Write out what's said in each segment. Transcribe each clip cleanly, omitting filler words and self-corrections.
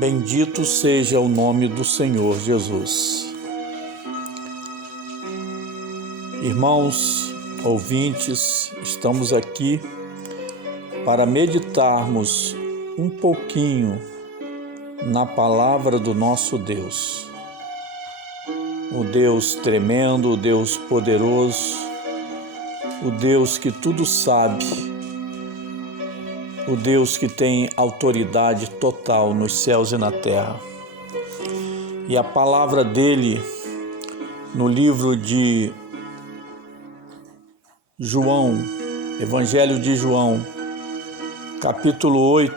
Bendito seja o nome do Senhor Jesus. Irmãos, ouvintes, estamos aqui para meditarmos um pouquinho na palavra do nosso Deus. O Deus tremendo, o Deus poderoso, o Deus que tudo sabe, o Deus que tem autoridade total nos céus e na terra. E a palavra dele, no livro de João, Evangelho de João, capítulo 8,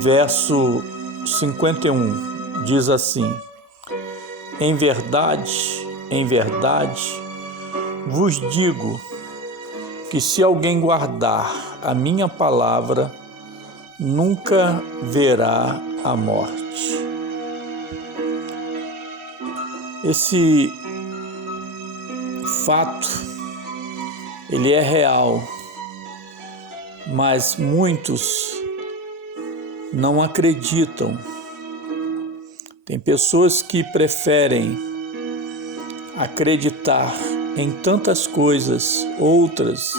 verso 51, diz assim: em verdade, vos digo que se alguém guardar a minha palavra, nunca verá a morte. Esse fato, ele é real, mas muitos não acreditam. Tem pessoas que preferem acreditar em tantas coisas, outras,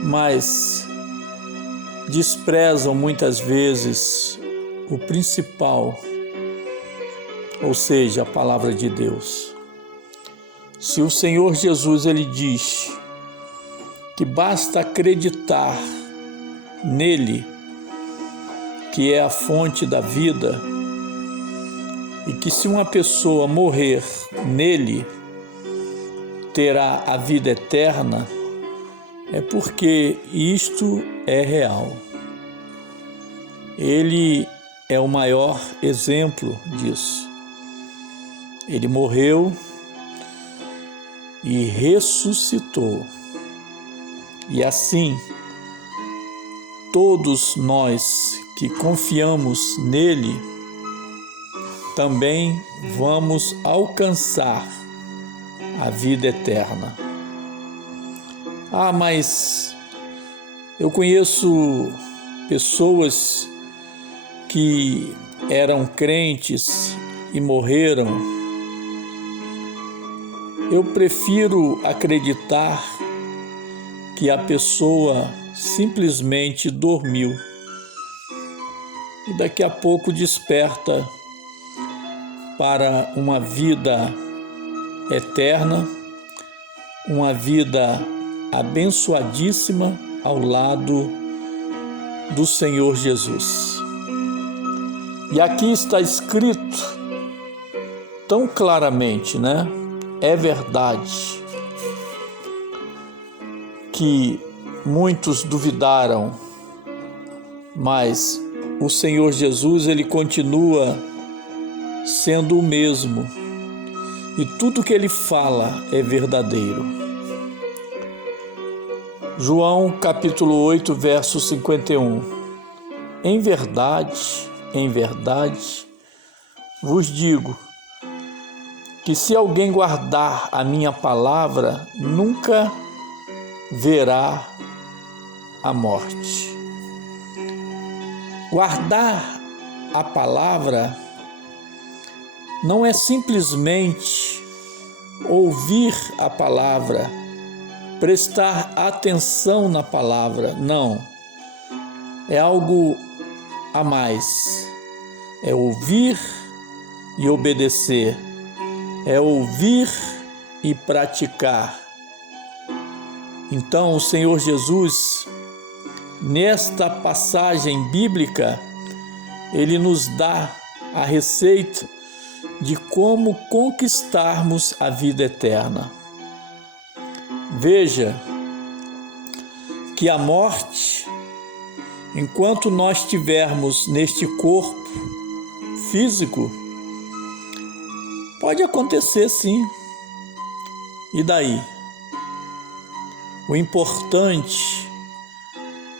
mas desprezam muitas vezes o principal, ou seja, a palavra de Deus. Se o Senhor Jesus, ele diz que basta acreditar nele, que é a fonte da vida, e que se uma pessoa morrer nele, terá a vida eterna, é porque isto é real. Ele é o maior exemplo disso. Ele morreu e ressuscitou. E assim, todos nós que confiamos nele, também vamos alcançar a vida eterna. Mas eu conheço pessoas que eram crentes e morreram. Eu prefiro acreditar que a pessoa simplesmente dormiu e daqui a pouco desperta para uma vida eterna, uma vida abençoadíssima ao lado do Senhor Jesus. E aqui está escrito tão claramente, né? É verdade que muitos duvidaram, mas o Senhor Jesus, ele continua sendo o mesmo, e tudo que ele fala é verdadeiro. João capítulo 8, verso 51. Em verdade, vos digo que se alguém guardar a minha palavra, nunca verá a morte. Guardar a palavra não é simplesmente ouvir a palavra, prestar atenção na palavra, não. É algo a mais. É ouvir e obedecer. É ouvir e praticar. Então, o Senhor Jesus, nesta passagem bíblica, ele nos dá a receita de como conquistarmos a vida eterna. Veja que a morte, enquanto nós estivermos neste corpo físico, pode acontecer sim. E daí? O importante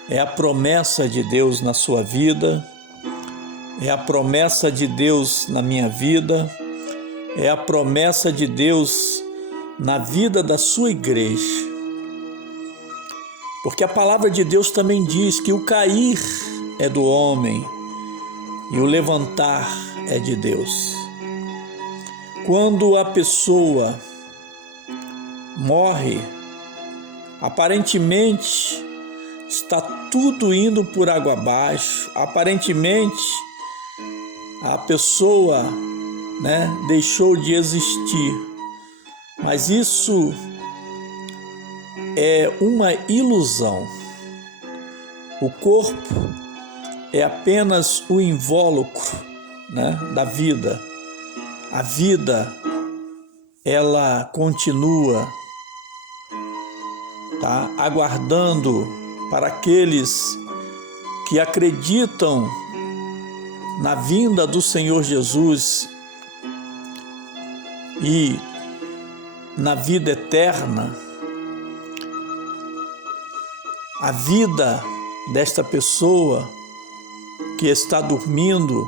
é a promessa de Deus na sua vida, é a promessa de Deus na minha vida, é a promessa de Deus na vida da sua igreja. Porque a palavra de Deus também diz que o cair é do homem e o levantar é de Deus. Quando a pessoa morre, aparentemente está tudo indo por água abaixo, aparentemente a pessoa, deixou de existir, mas isso é uma ilusão. O corpo é apenas o invólucro, da vida. A vida, ela continua, aguardando para aqueles que acreditam na vinda do Senhor Jesus e na vida eterna. A vida desta pessoa que está dormindo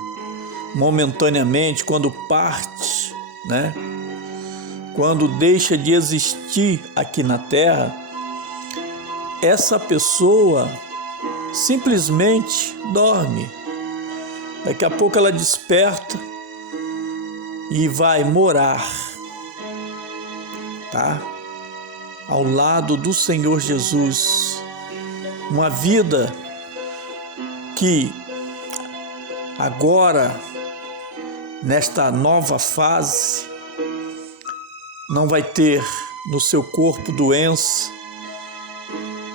momentaneamente, quando parte, quando deixa de existir aqui na terra, essa pessoa simplesmente dorme. Daqui a pouco ela desperta e vai morar, ao lado do Senhor Jesus. Uma vida que agora, nesta nova fase, não vai ter no seu corpo doença,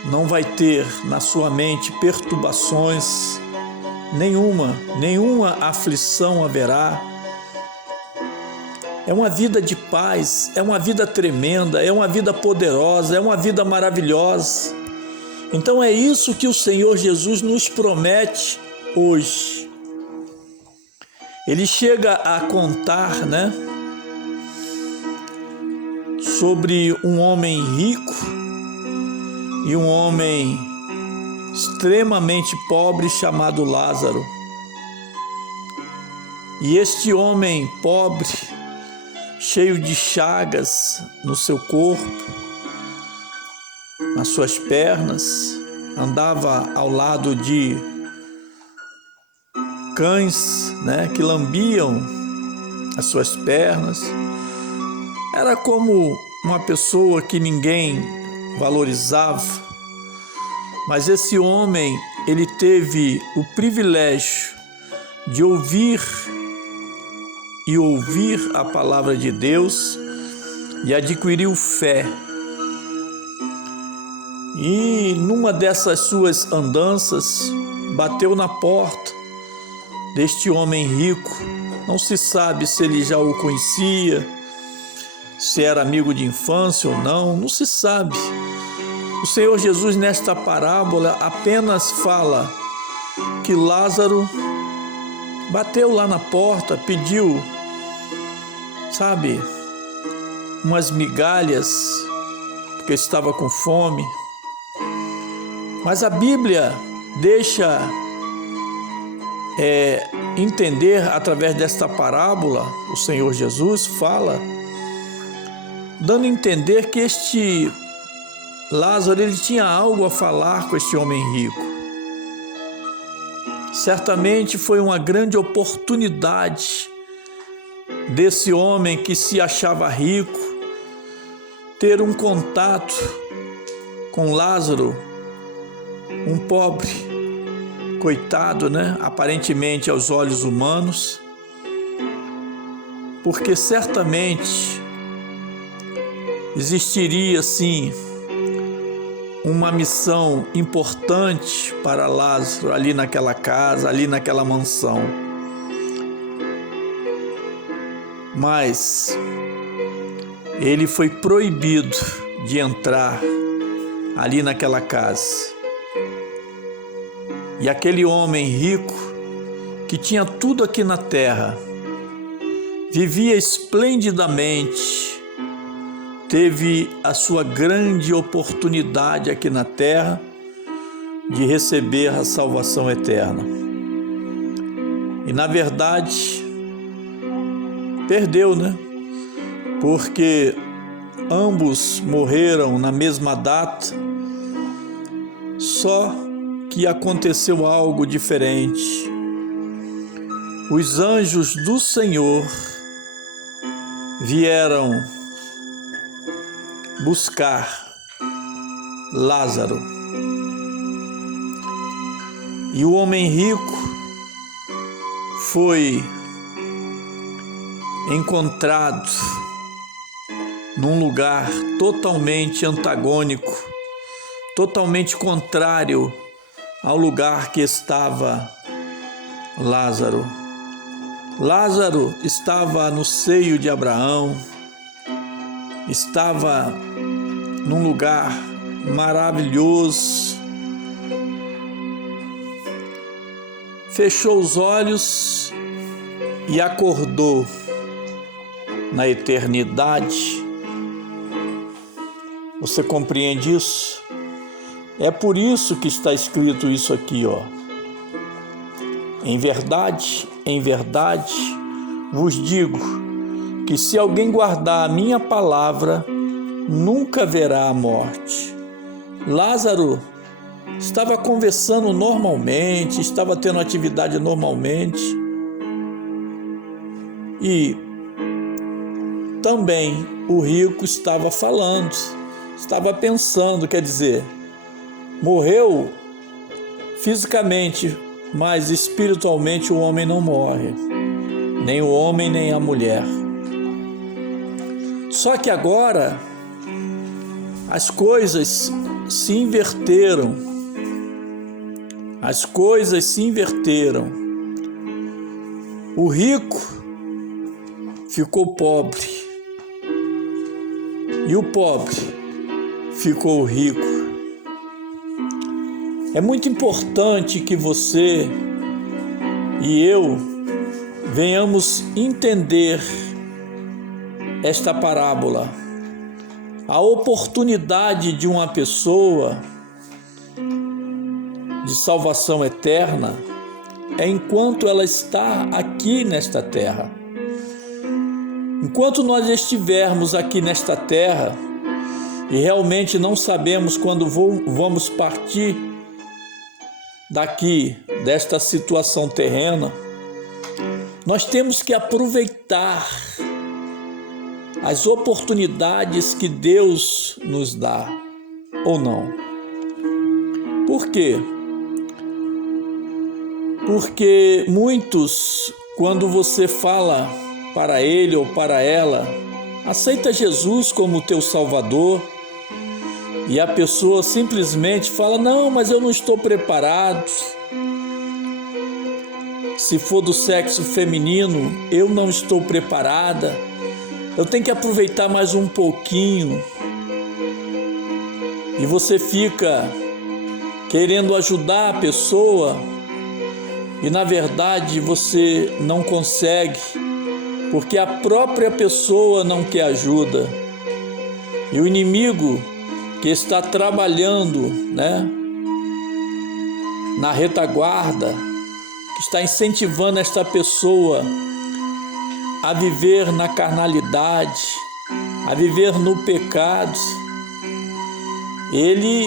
não vai ter na sua mente perturbações, nenhuma aflição haverá. É uma vida de paz, é uma vida tremenda, é uma vida poderosa, é uma vida maravilhosa. Então é isso que o Senhor Jesus nos promete hoje. Ele chega a contar, sobre um homem rico e um homem extremamente pobre chamado Lázaro. E este homem pobre, cheio de chagas no seu corpo, nas suas pernas, andava ao lado de cães, que lambiam as suas pernas. Era como uma pessoa que ninguém valorizava. Mas esse homem, ele teve o privilégio de ouvir a palavra de Deus e adquiriu fé. E numa dessas suas andanças, bateu na porta deste homem rico. Não se sabe se ele já o conhecia, se era amigo de infância ou não se sabe. O Senhor Jesus, nesta parábola, apenas fala que Lázaro bateu lá na porta, pediu, umas migalhas, porque estava com fome. Mas a Bíblia deixa entender, através desta parábola, o Senhor Jesus fala, dando a entender que este Lázaro, ele tinha algo a falar com este homem rico. Certamente foi uma grande oportunidade desse homem que se achava rico ter um contato com Lázaro, um pobre, coitado, aparentemente aos olhos humanos, porque certamente existiria sim uma missão importante para Lázaro ali naquela casa, ali naquela mansão. Mas ele foi proibido de entrar ali naquela casa. E aquele homem rico, que tinha tudo aqui na terra, vivia esplendidamente, teve a sua grande oportunidade aqui na terra de receber a salvação eterna. E na verdade, perdeu, Porque ambos morreram na mesma data, só que aconteceu algo diferente. os anjos do Senhor vieram buscar Lázaro. E o homem rico foi encontrado num lugar totalmente antagônico, totalmente contrário ao lugar que estava Lázaro. Lázaro estava no seio de Abraão, estava num lugar maravilhoso. Fechou os olhos e acordou na eternidade. Você compreende isso? É por isso que está escrito isso aqui, ó. Em verdade, vos digo que se alguém guardar a minha palavra, nunca verá a morte. Lázaro estava conversando normalmente, estava tendo atividade normalmente. E também o rico estava falando, estava pensando, quer dizer, morreu fisicamente, mas espiritualmente o homem não morre, nem o homem nem a mulher. Só que agora as coisas se inverteram. O rico ficou pobre e o pobre ficou rico. É muito importante que você e eu venhamos entender esta parábola. A oportunidade de uma pessoa de salvação eterna é enquanto ela está aqui nesta terra. Enquanto nós estivermos aqui nesta terra e realmente não sabemos quando vamos partir daqui, desta situação terrena, nós temos que aproveitar as oportunidades que Deus nos dá, ou não. Por quê? Porque muitos, quando você fala para ele ou para ela, aceita Jesus como teu Salvador, e a pessoa simplesmente fala, não, mas eu não estou preparado. Se for do sexo feminino, eu não estou preparada. Eu tenho que aproveitar mais um pouquinho. E você fica querendo ajudar a pessoa e, na verdade, você não consegue, porque a própria pessoa não quer ajuda. E o inimigo que está trabalhando, na retaguarda, que está incentivando esta pessoa a viver na carnalidade, a viver no pecado, ele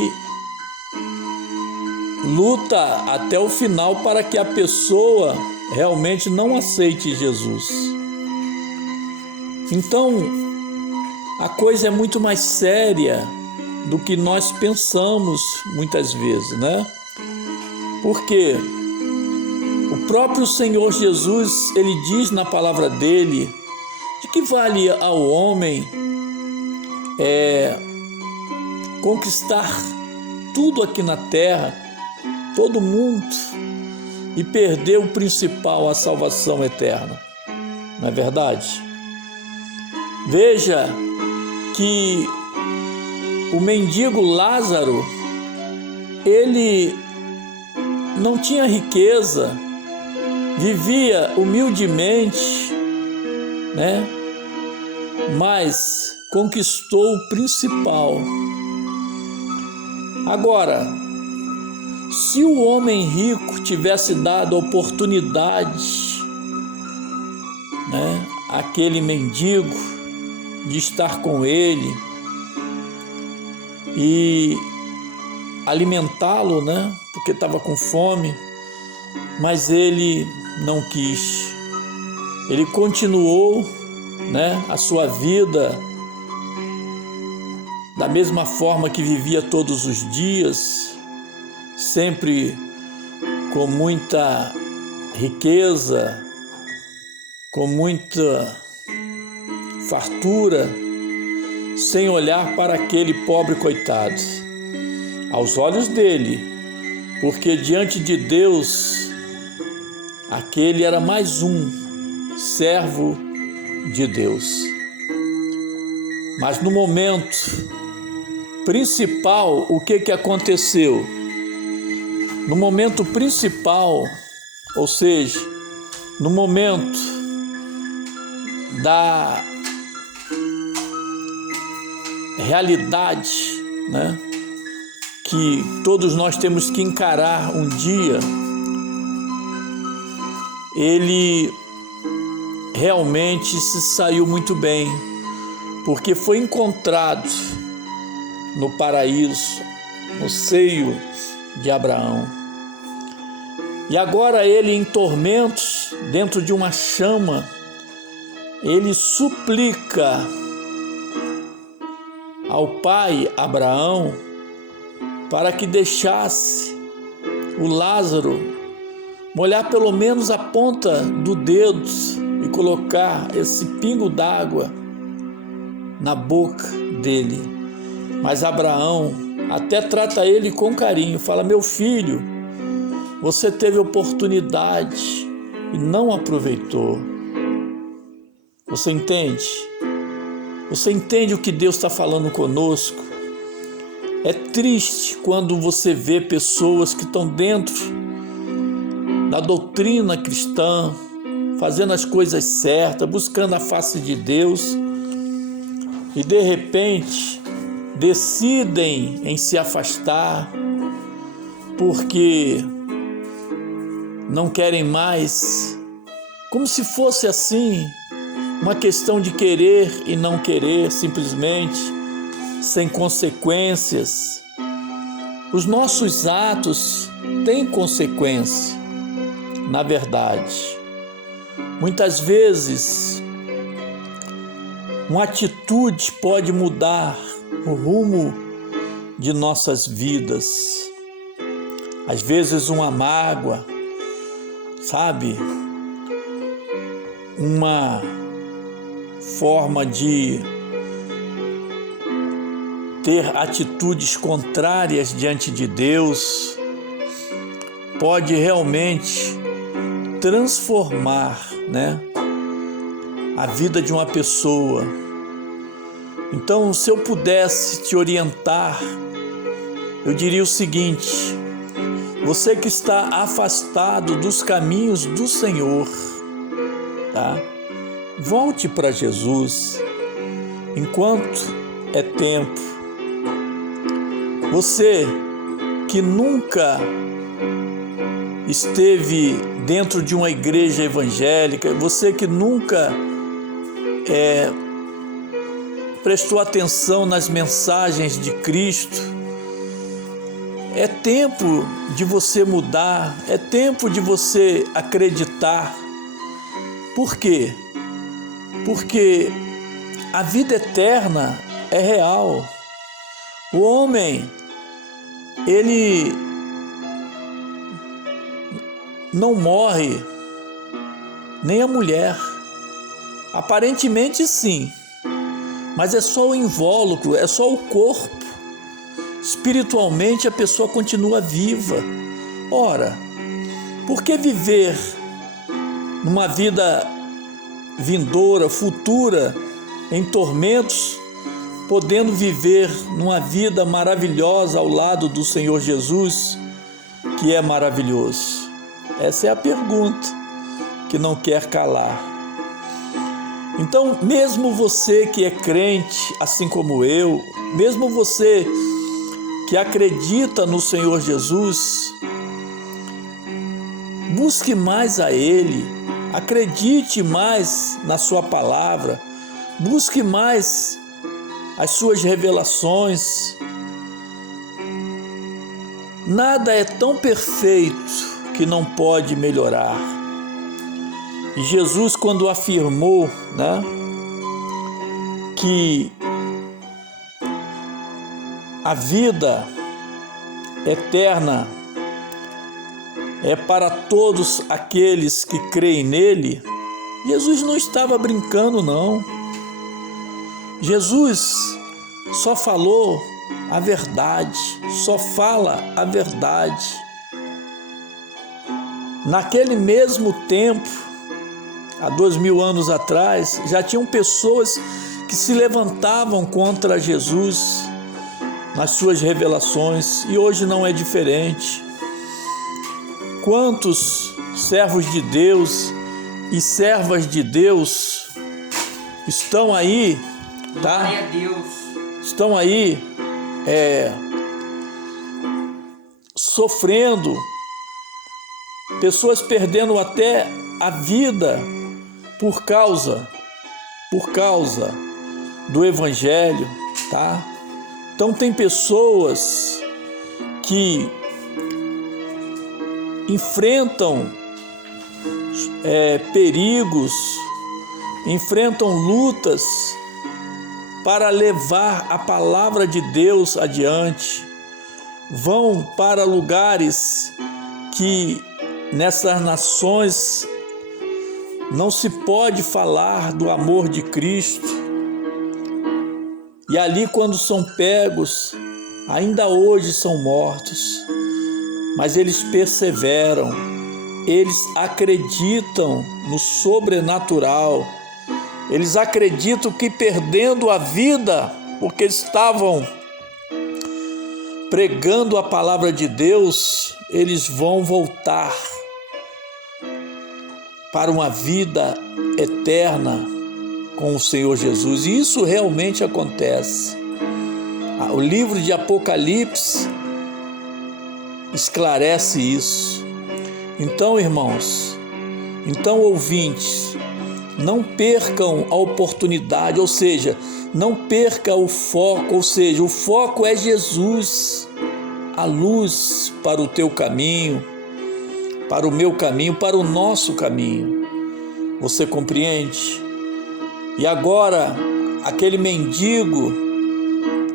luta até o final para que a pessoa realmente não aceite Jesus. Então, a coisa é muito mais séria do que nós pensamos muitas vezes, Porque o próprio Senhor Jesus, ele diz na palavra dele, de que vale ao homem conquistar tudo aqui na terra, todo mundo, e perder o principal, a salvação eterna. Não é verdade? Veja que o mendigo Lázaro, ele não tinha riqueza, vivia humildemente, mas conquistou o principal. Agora, se o homem rico tivesse dado a oportunidade, àquele mendigo de estar com ele e alimentá-lo, porque estava com fome, mas ele não quis. Ele continuou, a sua vida da mesma forma que vivia todos os dias, sempre com muita riqueza, com muita fartura, sem olhar para aquele pobre coitado, aos olhos dele, porque diante de Deus, aquele era mais um servo de Deus. Mas no momento principal, o que aconteceu? No momento principal, ou seja, no momento da realidade, que todos nós temos que encarar um dia, ele realmente se saiu muito bem, porque foi encontrado no paraíso, no seio de Abraão. E agora ele, em tormentos, dentro de uma chama, ele suplica ao pai Abraão para que deixasse o Lázaro molhar pelo menos a ponta do dedo e colocar esse pingo d'água na boca dele. Mas Abraão até trata ele com carinho, fala: meu filho, você teve oportunidade e não aproveitou. Você entende? Você entende o que Deus está falando conosco? É triste quando você vê pessoas que estão dentro da doutrina cristã, fazendo as coisas certas, buscando a face de Deus, e de repente decidem em se afastar porque não querem mais, como se fosse assim, uma questão de querer e não querer, simplesmente, sem consequências. Os nossos atos têm consequência, na verdade. Muitas vezes, uma atitude pode mudar o rumo de nossas vidas. Às vezes uma mágoa, uma forma de ter atitudes contrárias diante de Deus pode realmente transformar, a vida de uma pessoa. Então, se eu pudesse te orientar, eu diria o seguinte: você que está afastado dos caminhos do Senhor, volte para Jesus enquanto é tempo. Você que nunca esteve dentro de uma igreja evangélica, você que nunca prestou atenção nas mensagens de Cristo, é tempo de você mudar, é tempo de você acreditar. Por quê? Porque a vida eterna é real. O homem, ele não morre, nem a mulher. Aparentemente sim, mas é só o invólucro, é só o corpo. Espiritualmente a pessoa continua viva. Ora, por que viver numa vida vindoura, futura, em tormentos, podendo viver numa vida maravilhosa ao lado do Senhor Jesus, que é maravilhoso? Essa é a pergunta que não quer calar. Então, mesmo você que é crente, assim como eu, mesmo você que acredita no Senhor Jesus, busque mais a Ele, acredite mais na sua palavra, busque mais as suas revelações. Nada é tão perfeito que não pode melhorar. E Jesus, quando afirmou, né, que a vida eterna é para todos aqueles que creem nele, Jesus não estava brincando, não. Jesus só falou a verdade, só fala a verdade. Naquele mesmo tempo, há 2000 anos atrás, já tinham pessoas que se levantavam contra Jesus nas suas revelações, e hoje não é diferente. Quantos servos de Deus e servas de Deus estão aí, tá? Glória a Deus. Estão aí sofrendo, pessoas perdendo até a vida por causa do Evangelho, tá? Então tem pessoas que enfrentam perigos, enfrentam lutas para levar a palavra de Deus adiante, vão para lugares que nessas nações não se pode falar do amor de Cristo, e ali quando são pegos, ainda hoje são mortos, mas eles perseveram, eles acreditam no sobrenatural, eles acreditam que perdendo a vida, porque estavam pregando a palavra de Deus, eles vão voltar para uma vida eterna com o Senhor Jesus. E isso realmente acontece. O livro de Apocalipse esclarece isso. Então, irmãos, ouvintes, não percam a oportunidade, ou seja, não perca o foco, ou seja, o foco é Jesus, a luz para o teu caminho, para o meu caminho, para o nosso caminho. Você compreende? E agora, aquele mendigo,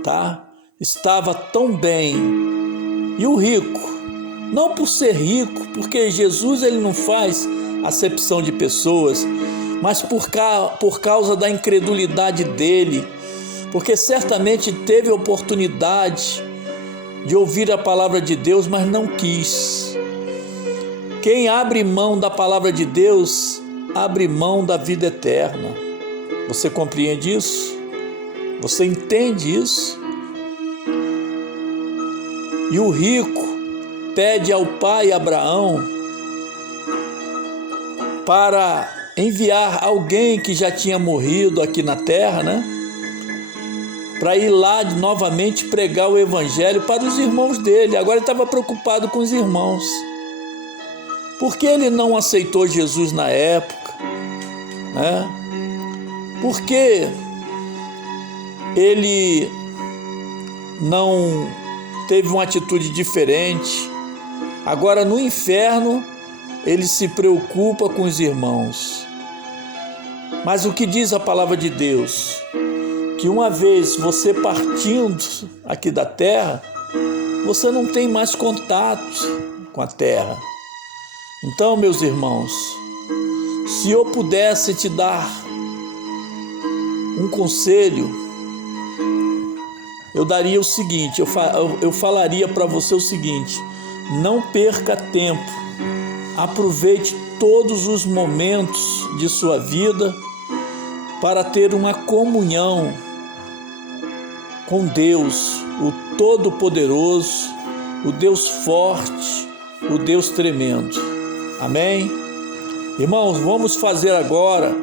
tá? Estava tão bem. E o rico? Não por ser rico, porque Jesus ele não faz acepção de pessoas, mas por causa da incredulidade dele, porque certamente teve oportunidade de ouvir a palavra de Deus, mas não quis. Quem abre mão da palavra de Deus, abre mão da vida eterna. Você compreende isso? Você entende isso? E o rico pede ao pai Abraão para enviar alguém que já tinha morrido aqui na terra, né? Para ir lá novamente pregar o evangelho para os irmãos dele. Agora ele estava preocupado com os irmãos. Por que ele não aceitou Jesus na época, né? Por que ele não teve uma atitude diferente? Agora no inferno ele se preocupa com os irmãos. Mas o que diz a palavra de Deus? Que uma vez você partindo aqui da terra, você não tem mais contato com a terra. Então, meus irmãos, se eu pudesse te dar um conselho, eu daria o seguinte, eu falaria para você o seguinte: não perca tempo, aproveite todos os momentos de sua vida para ter uma comunhão com Deus, o Todo-Poderoso, o Deus forte, o Deus tremendo. Amém? Irmãos, vamos fazer agora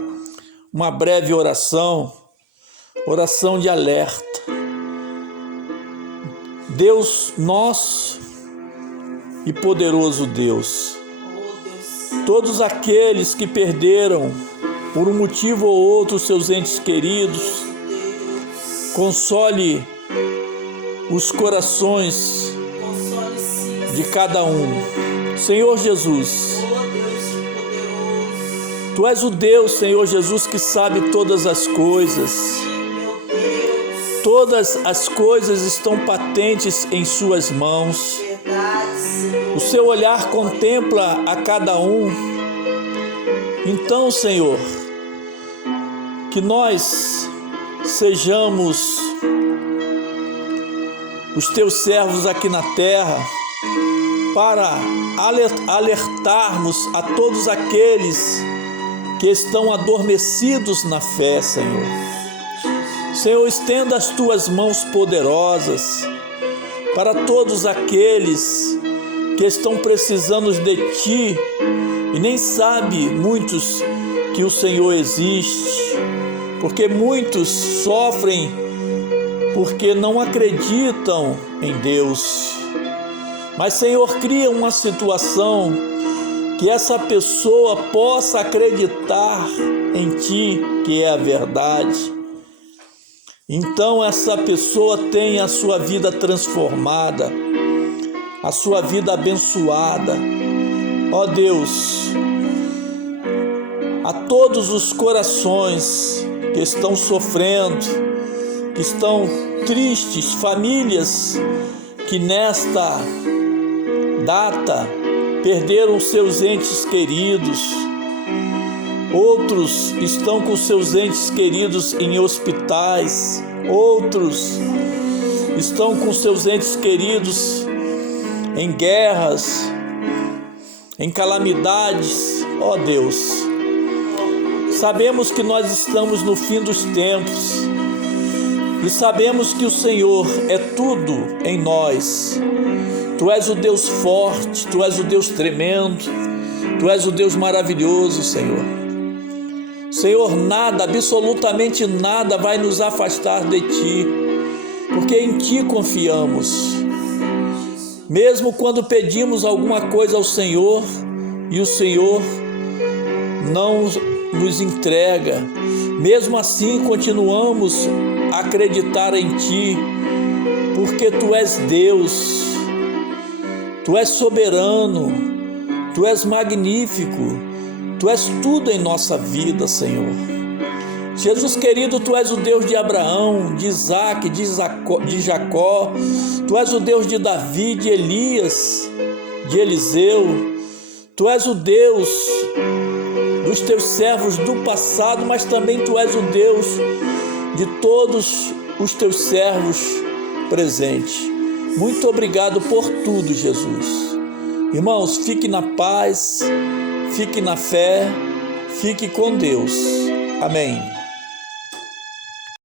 uma breve oração de alerta. Deus nosso e poderoso Deus, todos aqueles que perderam por um motivo ou outro seus entes queridos, console os corações de cada um. Senhor Jesus, Tu és o Deus, Senhor Jesus, que sabe todas as coisas. Todas as coisas estão patentes em suas mãos. O seu olhar contempla a cada um. Então, Senhor, que nós sejamos os teus servos aqui na terra para alertarmos a todos aqueles que estão adormecidos na fé, Senhor. Senhor, estenda as tuas mãos poderosas para todos aqueles que estão precisando de ti e nem sabem muitos que o Senhor existe, porque muitos sofrem porque não acreditam em Deus. Mas, Senhor, cria uma situação que essa pessoa possa acreditar em Ti, que é a verdade. Então essa pessoa tenha a sua vida transformada, a sua vida abençoada. Ó Deus, a todos os corações que estão sofrendo, que estão tristes, famílias que nesta data perderam seus entes queridos, outros estão com seus entes queridos em hospitais, outros estão com seus entes queridos em guerras, em calamidades. Ó Deus, sabemos que nós estamos no fim dos tempos e sabemos que o Senhor é tudo em nós. Tu és o Deus forte, Tu és o Deus tremendo, Tu és o Deus maravilhoso, Senhor. Senhor, nada, absolutamente nada vai nos afastar de Ti, porque em Ti confiamos. Mesmo quando pedimos alguma coisa ao Senhor e o Senhor não nos entrega, mesmo assim continuamos a acreditar em Ti, porque Tu és Deus, Tu és soberano, Tu és magnífico, Tu és tudo em nossa vida, Senhor. Jesus querido, Tu és o Deus de Abraão, de Isaac, de Jacó. Tu és o Deus de Davi, de Elias, de Eliseu. Tu és o Deus dos Teus servos do passado, mas também Tu és o Deus de todos os Teus servos presentes. Muito obrigado por tudo, Jesus. Irmãos, fique na paz, fique na fé, fique com Deus. Amém.